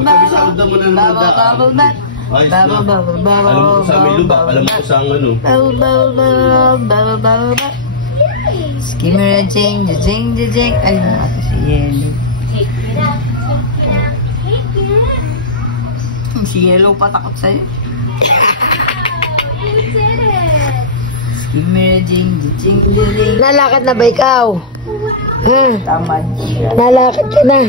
Kabisado mo na naman daan. Ayos na. Alam mo ko sa may lubak, alam mo ko sa ano. Skimmer, jing, jing, jing. Ay, natin si Yellow. Si Yellow patakot sa'yo. Skimmer, jing, jing, jing. Nalakad na ba ikaw? Tamad. Nalakad ka na.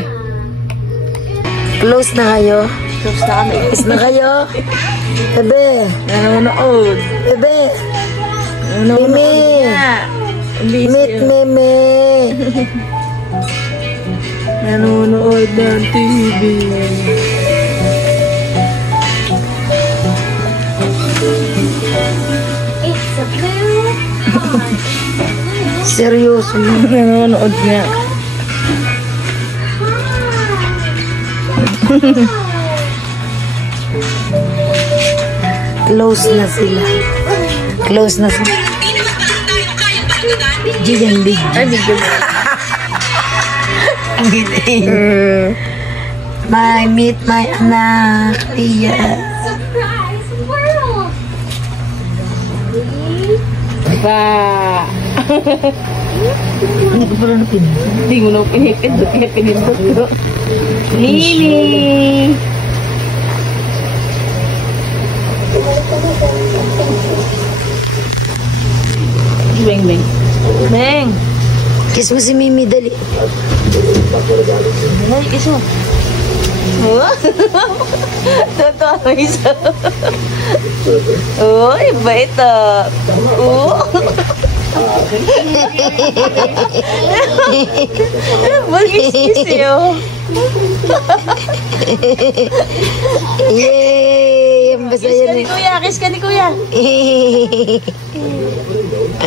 Close na kayo? Close na kami. Close na kayo? Bebe. Nanonood. Bebe. Mimi. Meet Mimi. Nanonood ng TV. It's a blue heart. Seryoso. Nanonood nga. Close na sila. Close na sila. Big and big. Ay, bigyan. Ang giting. Meet my anak. Yeah. Surprise world. Pa. Hindi ko pala napindot. Hindi mo na pinipindot. Kaya pinindot ko. Lili. Beng, beng. Beng. Kiss mo si Mimi, dali. Ay, iso. Oh. Totoo na isa. Uy, bait ah. Oh. Bagis-gis yun. Yay! Ang basa Kiss ka yan ni eh. kuya, kiss ka ni kuya.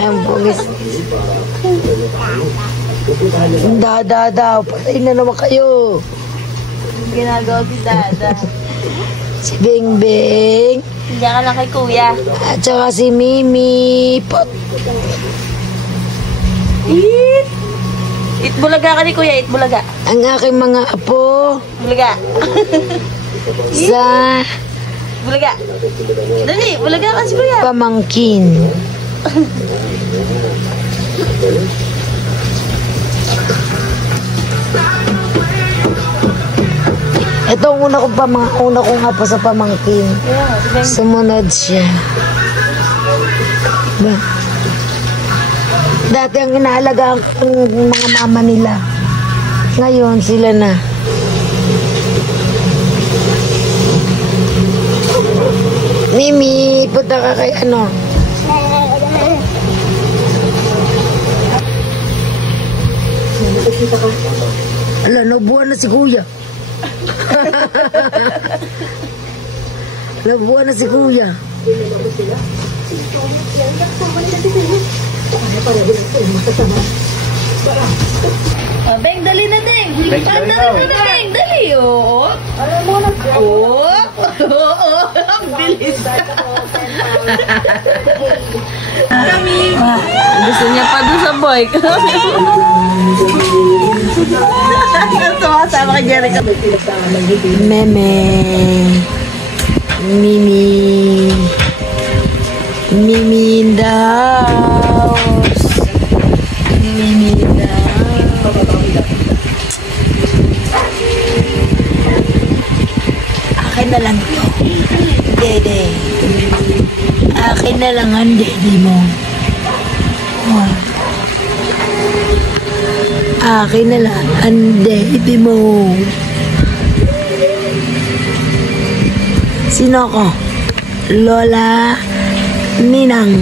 Ang bungis. Daw. Patay na naman kayo. Ginagawa si Dada. Si Beng Beng. Diyan ka lang kay kuya. At saka si Mimi. Eat! Eat bulaga ka ni kuya, eat bulaga. Ang aking mga apo. Bulaga. Sa Bulaga. Dali, bulaga ka si kuya. pamangkin. Ito ang una kong apo sa pamangkin. Sumunod siya. Ba? Dati ang inaalagaan ko ng mga mama nila. Ngayon sila na. Mimi, punta ka kay ano? Ala, nabuhan na si kuya. Nabuhan na si kuya. Beng, dali na, Deng. Beng, dali na. Deng, dali, oo. Oo. Oo, ang bilis. Gusto niya pa doon sa bike. Tumasama kay Jerica. Meme. Mimi. Mimi in the house. Mimi in the house. Akin na lang ito. Dede. Akin na lang ang dede mo. Oh. Akin na lang ang dede mo. Sino ko? Lola Ninang.